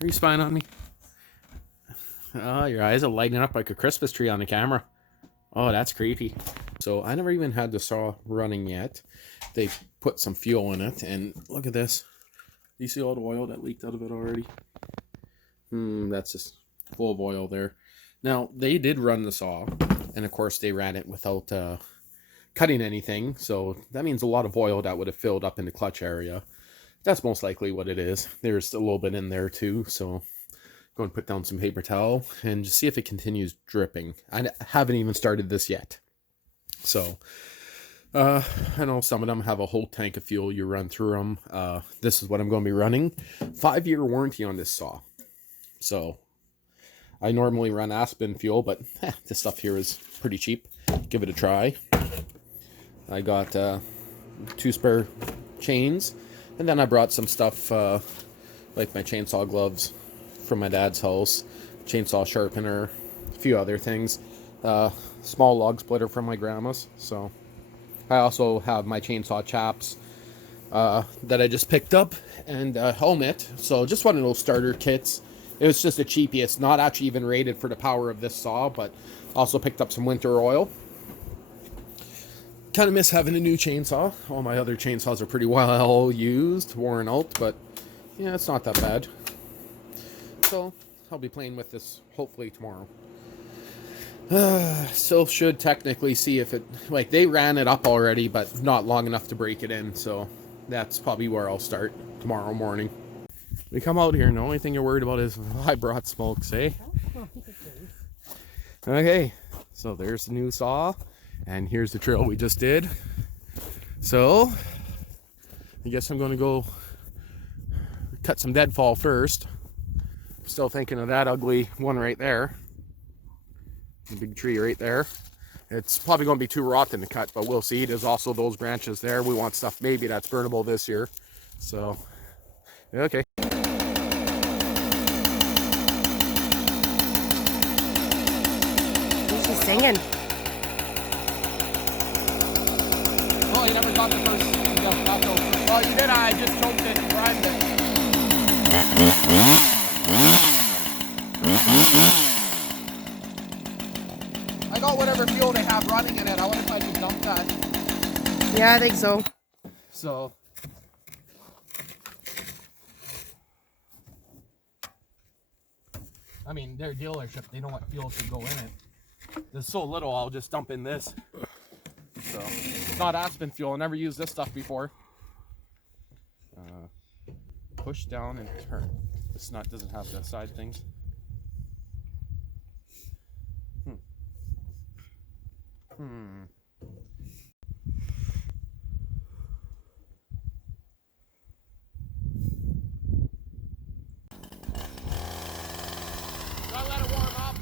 Are you spying on me? Oh, your eyes are lighting up like a Christmas tree on the camera. Oh, that's creepy. So I never even had the saw running yet. They put some fuel in it, and look at this. You see all the oil that leaked out of it already? That's just full of oil there. Now, they did run the saw, and of course they ran it without cutting anything, so that means a lot of oil that would have filled up in the clutch area. That's most likely what it is. There's a little bit in there too, so go and put down some paper towel and just see if it continues dripping. I haven't even started this yet. So, I know some of them have a whole tank of fuel you run through them. This is what I'm going to be running. 5-year warranty on this saw. So, I normally run Aspen fuel, but this stuff here is pretty cheap. Give it a try. I got 2 spare chains, and then I brought some stuff like my chainsaw gloves from my dad's house, chainsaw sharpener, a few other things, small log splitter from my grandma's. So I also have my chainsaw chaps that I just picked up, and a helmet. So just one of those starter kits. It was just a cheapie. It's not actually even rated for the power of this saw, but also picked up some winter oil. Kind of miss having a new chainsaw. All my other chainsaws are pretty well used, worn out, but yeah, it's not that bad. So I'll be playing with this hopefully tomorrow. Still should technically see if it, like, they ran it up already, but not long enough to break it in, so that's probably where I'll start tomorrow morning. We come out here and the only thing you're worried about is I brought smokes, eh? Okay, so there's the new saw, and here's the trail we just did. So I guess I'm going to go cut some deadfall first. Still thinking of that ugly one right there. The big tree right there. It's probably going to be too rotten to cut, but we'll see. There's also those branches there. We want stuff maybe that's burnable this year. So, okay. She's singing. Oh, you never got the first. Well, you did. I just choked it and primed it. I got whatever fuel they have running in it. I wonder if I can dump that. Yeah, I think so. So, I mean, their dealership, they know what fuel should go in it. There's so little, I'll just dump in this. So, it's not Aspen fuel. I never used this stuff before. Push down and turn. This nut doesn't have the side things. Gotta let it warm up.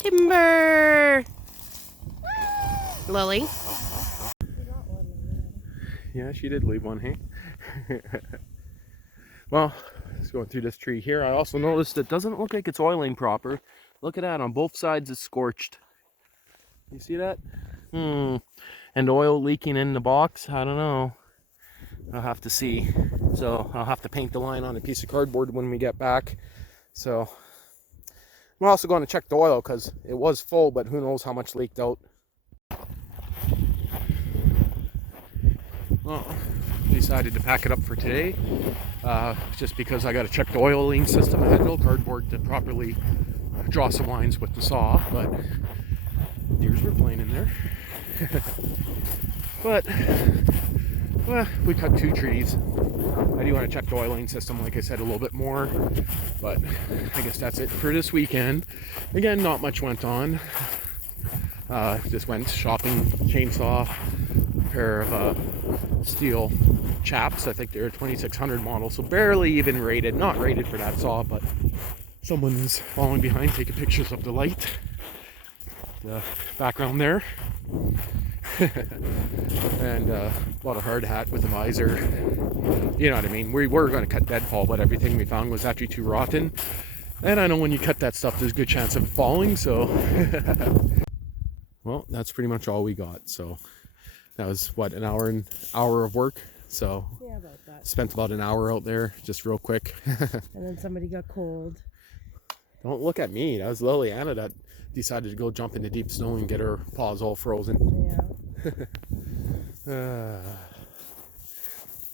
Timber! Lily? Yeah, she did leave one, hey? Well, let's go through this tree here. I also noticed it doesn't look like it's oiling proper. Look at that, on both sides it's scorched. You see that? And oil leaking in the box? I don't know. I'll have to see. So I'll have to paint the line on a piece of cardboard when we get back. So I'm also going to check the oil because it was full, but who knows how much leaked out. Well, decided to pack it up for today, just because I got to check the oiling system. I had no cardboard to properly draw some lines with the saw, but deers were playing in there. But well, we cut 2 trees. I do want to check the oiling system, like I said, a little bit more, but I guess that's it for this weekend. Again, not much went on. Just went shopping, chainsaw, a pair of steel chaps. I think they're a 2600 model, so barely even rated. Not rated for that saw, but someone is following behind taking pictures of the light, the background there. And bought a hard hat with a visor. You know what I mean? We were going to cut deadfall, but everything we found was actually too rotten. And I know when you cut that stuff, there's a good chance of it falling, so... Well, that's pretty much all we got. So that was, what, an hour of work? So Yeah, about that. spent about an hour out there, just real quick. And then somebody got cold. Don't look at me. That was Liliana that decided to go jump into deep snow and get her paws all frozen. Yeah.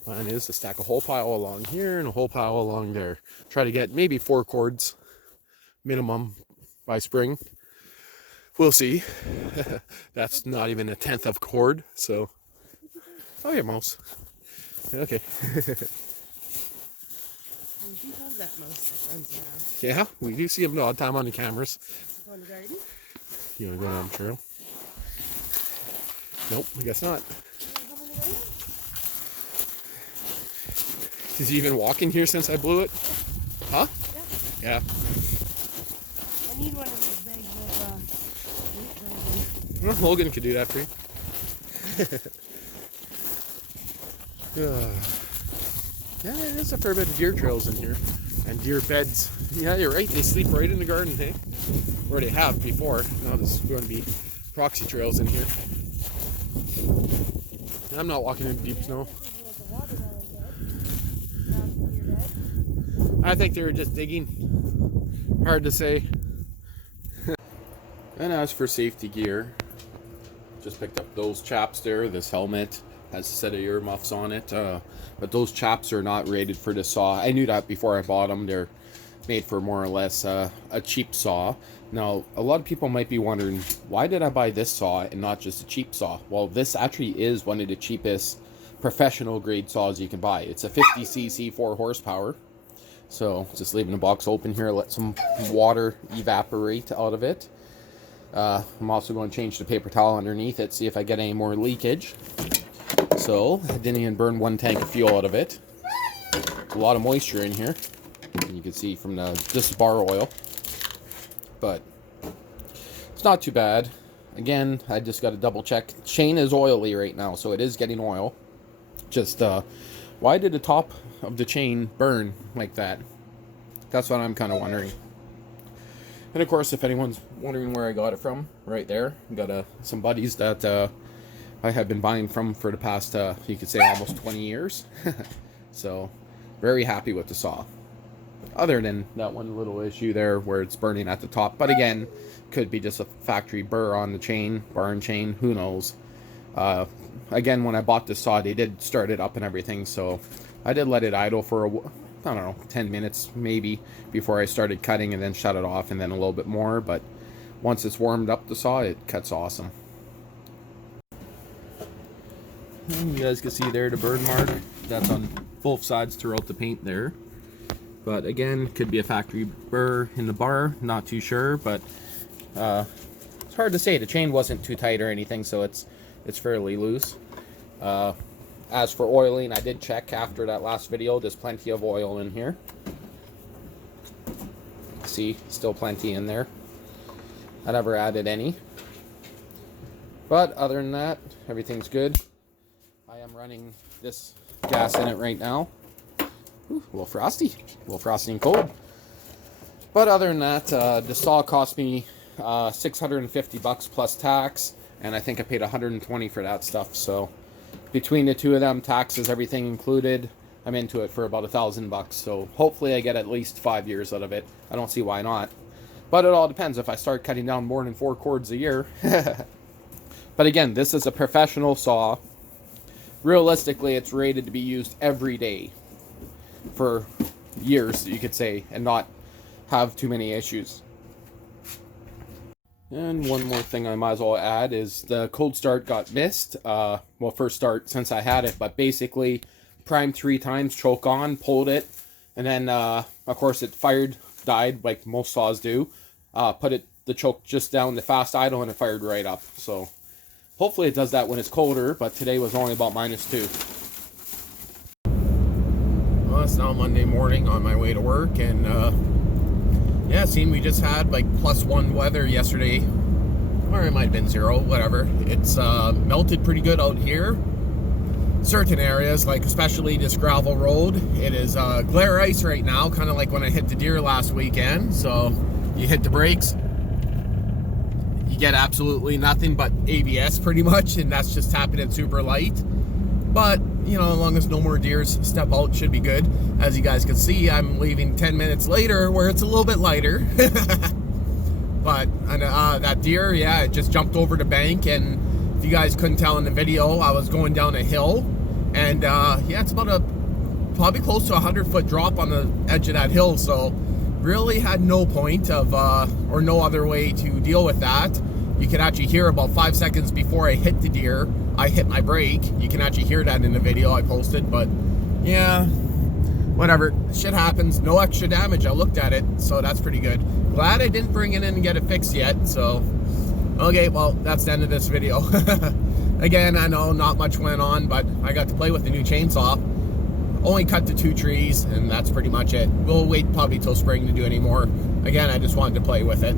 Mine is to stack a whole pile along here and a whole pile along there. Try to get maybe 4 cords minimum by spring. We'll see. That's not even a 1/10 of cord, so... Oh, yeah, mouse. Okay. We do have that mouse that runs around. Yeah, we do see him all the time on the cameras. Go in the garden? You want to go down the trail? Nope, I guess not. Is he even walking here since I blew it? Huh? Yeah. I need one of these bags of Well, Logan could do that for you. Yeah, there's a fair bit of deer trails in here. And deer beds. Yeah, you're right. They sleep right in the garden, hey? Or they have before. Now there's going to be proxy trails in here. I'm not walking in deep snow. I think they were just digging. Hard to say. And as for safety gear, just picked up those chaps there. This helmet has a set of earmuffs on it. But those chaps are not rated for the saw. I knew that before I bought them. They're made for more or less a cheap saw. Now, a lot of people might be wondering, why did I buy this saw and not just a cheap saw? Well, this actually is one of the cheapest professional grade saws you can buy. It's a 50cc 4 horsepower. So, just leaving the box open here, let some water evaporate out of it. I'm also going to change the paper towel underneath it, see if I get any more leakage. So, I didn't even burn 1 tank of fuel out of it. A lot of moisture in here. You can see from this bar oil. But it's not too bad. Again, I just got to double check. Chain is oily right now, so it is getting oil. Just, why did the top of the chain burn like that? That's what I'm kind of wondering. And of course, if anyone's wondering where I got it from, right there. I got some buddies that I have been buying from for the past, you could say, almost 20 years. So, very happy with the saw. Other than that one little issue there where it's burning at the top. But again, could be just a factory burr on the chain, barn chain, who knows. Again, when I bought this saw, they did start it up and everything. So I did let it idle for, I don't know, 10 minutes maybe before I started cutting and then shut it off and then a little bit more. But once it's warmed up the saw, it cuts awesome. And you guys can see there the burn mark. That's on both sides throughout the paint there. But again, could be a factory burr in the bar, not too sure, but it's hard to say. The chain wasn't too tight or anything, so it's fairly loose. As for oiling, I did check after that last video. There's plenty of oil in here. See, still plenty in there. I never added any. But other than that, everything's good. I am running this gas in it right now. Ooh, a little frosty and cold. But other than that, the saw cost me $650 plus tax, and I think I paid $120 for that stuff. So between the two of them, taxes, everything included, I'm into it for about $1,000. So hopefully I get at least 5 years out of it. I don't see why not. But it all depends if I start cutting down more than 4 cords a year. But again, this is a professional saw. Realistically, it's rated to be used every day for years, you could say, and not have too many issues. And one more thing I might as well add is the cold start got missed. Well, first start since I had it, but basically primed 3 times, choke on, pulled it, and then of course it fired, died like most saws do. Put the choke just down the fast idle and it fired right up. So hopefully it does that when it's colder, but today was only about -2. Well, it's now Monday morning on my way to work, and yeah, we just had like +1 weather yesterday. or it might have been 0, whatever. It's melted pretty good out here. Certain areas, like especially this gravel road, it is glare ice right now, kind of like when I hit the deer last weekend. So you hit the brakes, you get absolutely nothing but ABS pretty much, and that's just tapping it super light. But you know, as long as no more deers step out, should be good. As you guys can see, I'm leaving 10 minutes later where it's a little bit lighter. But that deer, yeah, it just jumped over the bank, and if you guys couldn't tell in the video, I was going down a hill, and yeah, it's about probably close to a 100-foot drop on the edge of that hill, so really had no point of or no other way to deal with that. You can actually hear about 5 seconds before I hit the deer, I hit my brake. You can actually hear that in the video I posted, but yeah, whatever, shit happens. No extra damage, I looked at it, so that's pretty good. Glad I didn't bring it in and get it fixed yet, so okay, well, that's the end of this video. Again, I know not much went on, but I got to play with the new chainsaw. Only cut the 2 trees, and that's pretty much it. We'll wait probably till spring to do any more. Again, I just wanted to play with it.